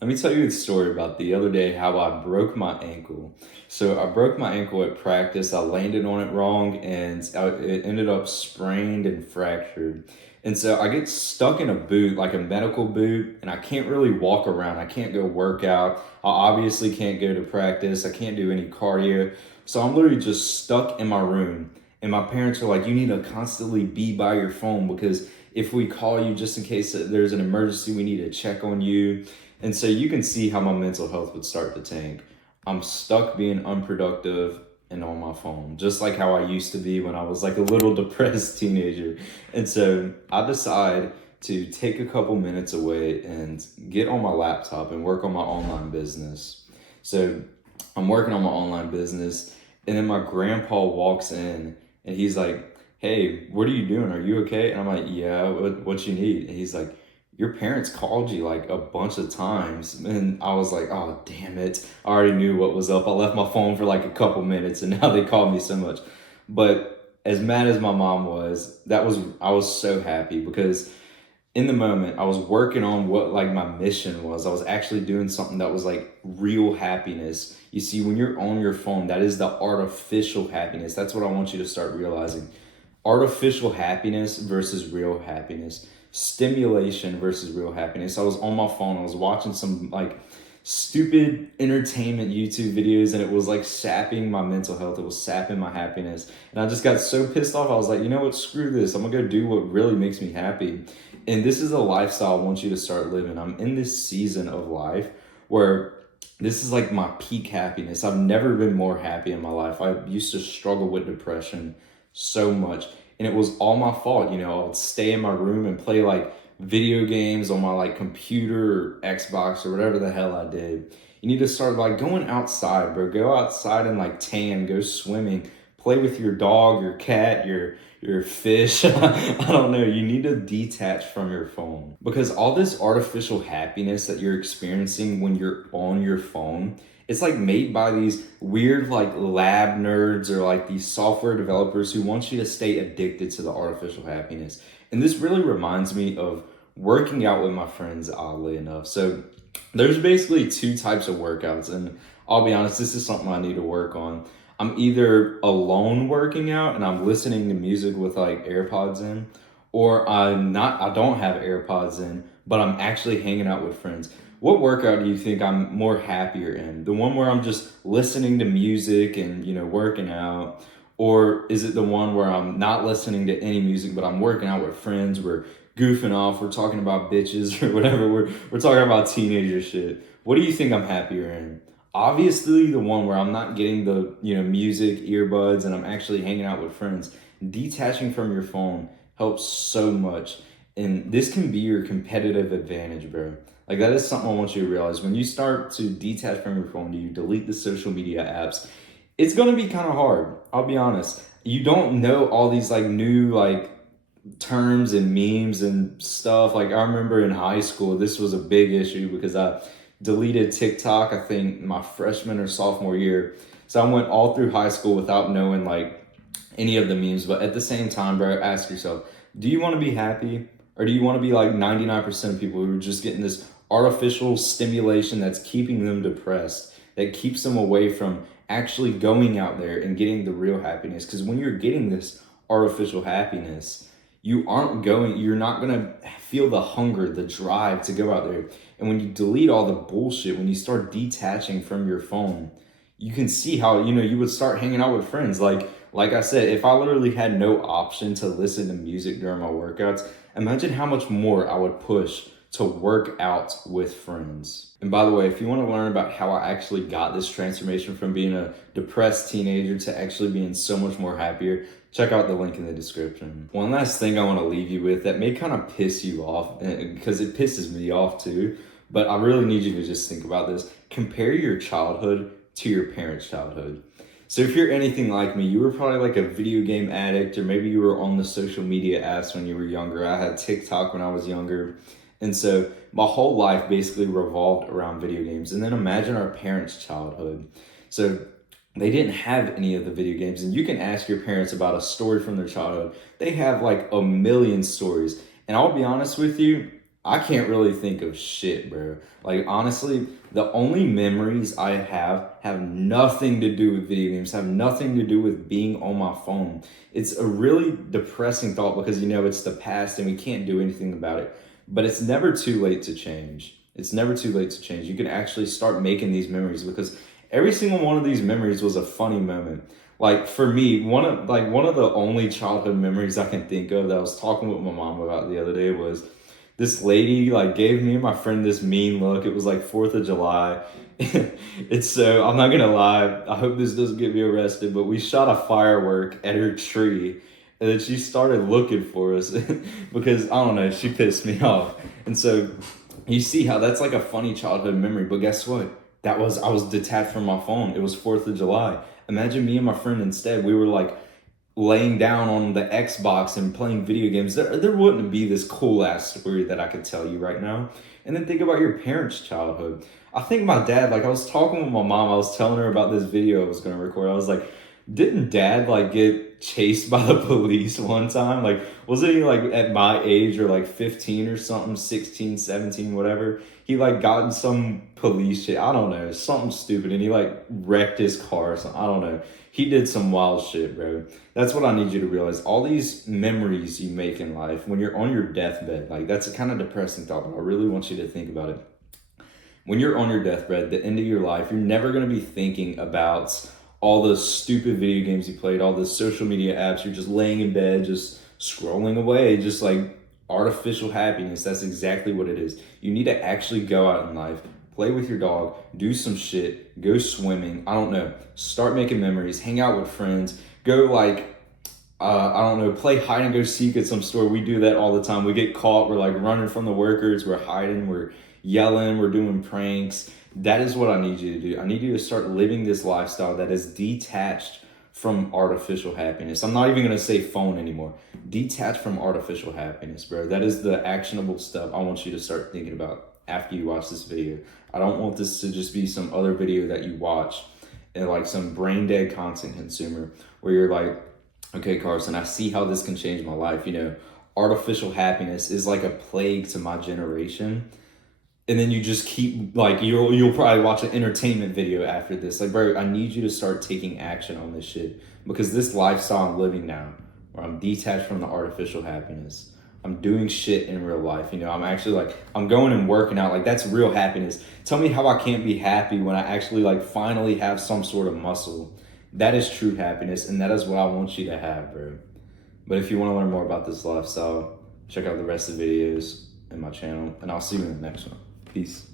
Let me tell you a story about the other day how I broke my ankle. So I broke my ankle at practice. I landed on it wrong and it ended up sprained and fractured. And so I get stuck in a boot, like a medical boot, and I can't really walk around. I can't go work out. I obviously can't go to practice. I can't do any cardio. So I'm literally just stuck in my room. And my parents are like, you need to constantly be by your phone because if we call you just in case there's an emergency, we need to check on you. And so you can see how my mental health would start to tank. I'm stuck being unproductive and on my phone, just like how I used to be when I was like a little depressed teenager. And so I decide to take a couple minutes away and get on my laptop and work on my online business. So I'm working on my online business, and then my grandpa walks in and he's like, "Hey, what are you doing? Are you okay?" And I'm like, "Yeah, what you need?" And he's like, "Your parents called you like a bunch of times." And I was like, "Oh, damn it. I already knew what was up. I left my phone for like a couple minutes and now they called me so much." But as mad as my mom was, I was so happy because in the moment I was working on what like my mission was. I was actually doing something that was like real happiness. You see, when you're on your phone, that is the artificial happiness. That's what I want you to start realizing. Artificial happiness versus real happiness. Stimulation versus real happiness. I was on my phone, I was watching some like stupid entertainment YouTube videos, and it was like sapping my mental health. It was sapping my happiness. And I just got so pissed off. I was like, you know what, screw this. I'm gonna go do what really makes me happy. And this is a lifestyle I want you to start living. I'm in this season of life where this is like my peak happiness. I've never been more happy in my life. I used to struggle with depression so much, and it was all my fault. I would stay in my room and play like video games on my like computer or Xbox or whatever the hell I did. You need to start like going outside, bro. Go outside and like tan, go swimming, play with your dog, your cat, your fish. I don't know. You need to detach from your phone because all this artificial happiness that you're experiencing when you're on your phone, it's like made by these weird like lab nerds or like these software developers who want you to stay addicted to the artificial happiness. And this really reminds me of working out with my friends, oddly enough. So there's basically two types of workouts, and I'll be honest, this is something I need to work on. I'm either alone working out and I'm listening to music with like AirPods in, or I don't have AirPods in, but I'm actually hanging out with friends. What workout do you think I'm more happier in? The one where I'm just listening to music and, working out? Or is it the one where I'm not listening to any music, but I'm working out with friends? We're goofing off. We're talking about bitches or whatever. We're talking about teenager shit. What do you think I'm happier in? Obviously, the one where I'm not getting the, music, earbuds, and I'm actually hanging out with friends. Detaching from your phone helps so much. And this can be your competitive advantage, bro. Like, that is something I want you to realize. When you start to detach from your phone, you delete the social media apps, it's going to be kind of hard. I'll be honest. You don't know all these like new like terms and memes and stuff. Like, I remember in high school, this was a big issue because I deleted TikTok, I think my freshman or sophomore year. So I went all through high school without knowing like any of the memes. But at the same time, bro, ask yourself, do you want to be happy? Or do you want to be like 99% of people who are just getting this artificial stimulation that's keeping them depressed, that keeps them away from actually going out there and getting the real happiness? Because when you're getting this artificial happiness, you're not going to feel the hunger, the drive to go out there. And when you delete all the bullshit, when you start detaching from your phone, you can see how, you would start hanging out with friends. Like I said, if I literally had no option to listen to music during my workouts, imagine how much more I would push to work out with friends. And by the way, if you want to learn about how I actually got this transformation from being a depressed teenager to actually being so much more happier, check out the link in the description. One last thing I want to leave you with that may kind of piss you off, because it pisses me off too, but I really need you to just think about this. Compare your childhood to your parents' childhood. So if you're anything like me, you were probably like a video game addict, or maybe you were on the social media apps when you were younger. I had TikTok when I was younger. And so my whole life basically revolved around video games. And then imagine our parents' childhood. So they didn't have any of the video games. And you can ask your parents about a story from their childhood. They have like a million stories. And I'll be honest with you, I can't really think of shit, bro. Like honestly, the only memories I have nothing to do with video games, have nothing to do with being on my phone. It's a really depressing thought because it's the past and we can't do anything about it. But it's never too late to change. It's never too late to change. You can actually start making these memories because every single one of these memories was a funny moment. Like for me, one of the only childhood memories I can think of that I was talking with my mom about the other day was this lady like gave me and my friend this mean look. It was like 4th of July. It's so I'm not gonna lie, I hope this doesn't get me arrested, but we shot a firework at her tree and then she started looking for us because I don't know, she pissed me off. And so you see how that's like a funny childhood memory, but guess what? I was detached from my phone. It was 4th of July. Imagine me and my friend instead. We were like laying down on the Xbox and playing video games. There wouldn't be this cool ass story that I could tell you right now. And then think about your parents' childhood. I think my dad, like I was talking with my mom, I was telling her about this video I was gonna record. I was like, didn't dad like get chased by the police one time? Like, wasn't he like at my age or like 15 or something, 16, 17, whatever? He like got in some police shit. I don't know, something stupid. And he like wrecked his car or something. I don't know. He did some wild shit, bro. That's what I need you to realize. All these memories you make in life when you're on your deathbed, like that's a kind of depressing thought, but I really want you to think about it. When you're on your deathbed, the end of your life, you're never going to be thinking about all the stupid video games you played, all the social media apps. You're just laying in bed, just scrolling away, just like artificial happiness. That's exactly what it is. You need to actually go out in life, play with your dog, do some shit, go swimming. I don't know. Start making memories, hang out with friends, go like I don't know, play hide and go seek at some store. We do that all the time. We get caught. We're like running from the workers. We're hiding. We're yelling. We're doing pranks. That is what I need you to do. I need you to start living this lifestyle that is detached from artificial happiness. I'm not even going to say phone anymore. Detached from artificial happiness, bro. That is the actionable stuff I want you to start thinking about after you watch this video. I don't want this to just be some other video that you watch and like some brain dead content consumer where you're like, okay, Carson, I see how this can change my life. Artificial happiness is like a plague to my generation. And then you just keep like you'll probably watch an entertainment video after this. Like, bro, I need you to start taking action on this shit because this lifestyle I'm living now, where I'm detached from the artificial happiness. I'm doing shit in real life. I'm actually like I'm going and working out. Like that's real happiness. Tell me how I can't be happy when I actually like finally have some sort of muscle. That is true happiness, and that is what I want you to have, bro. But if you want to learn more about this lifestyle, check out the rest of the videos in my channel, and I'll see you in the next one. Peace.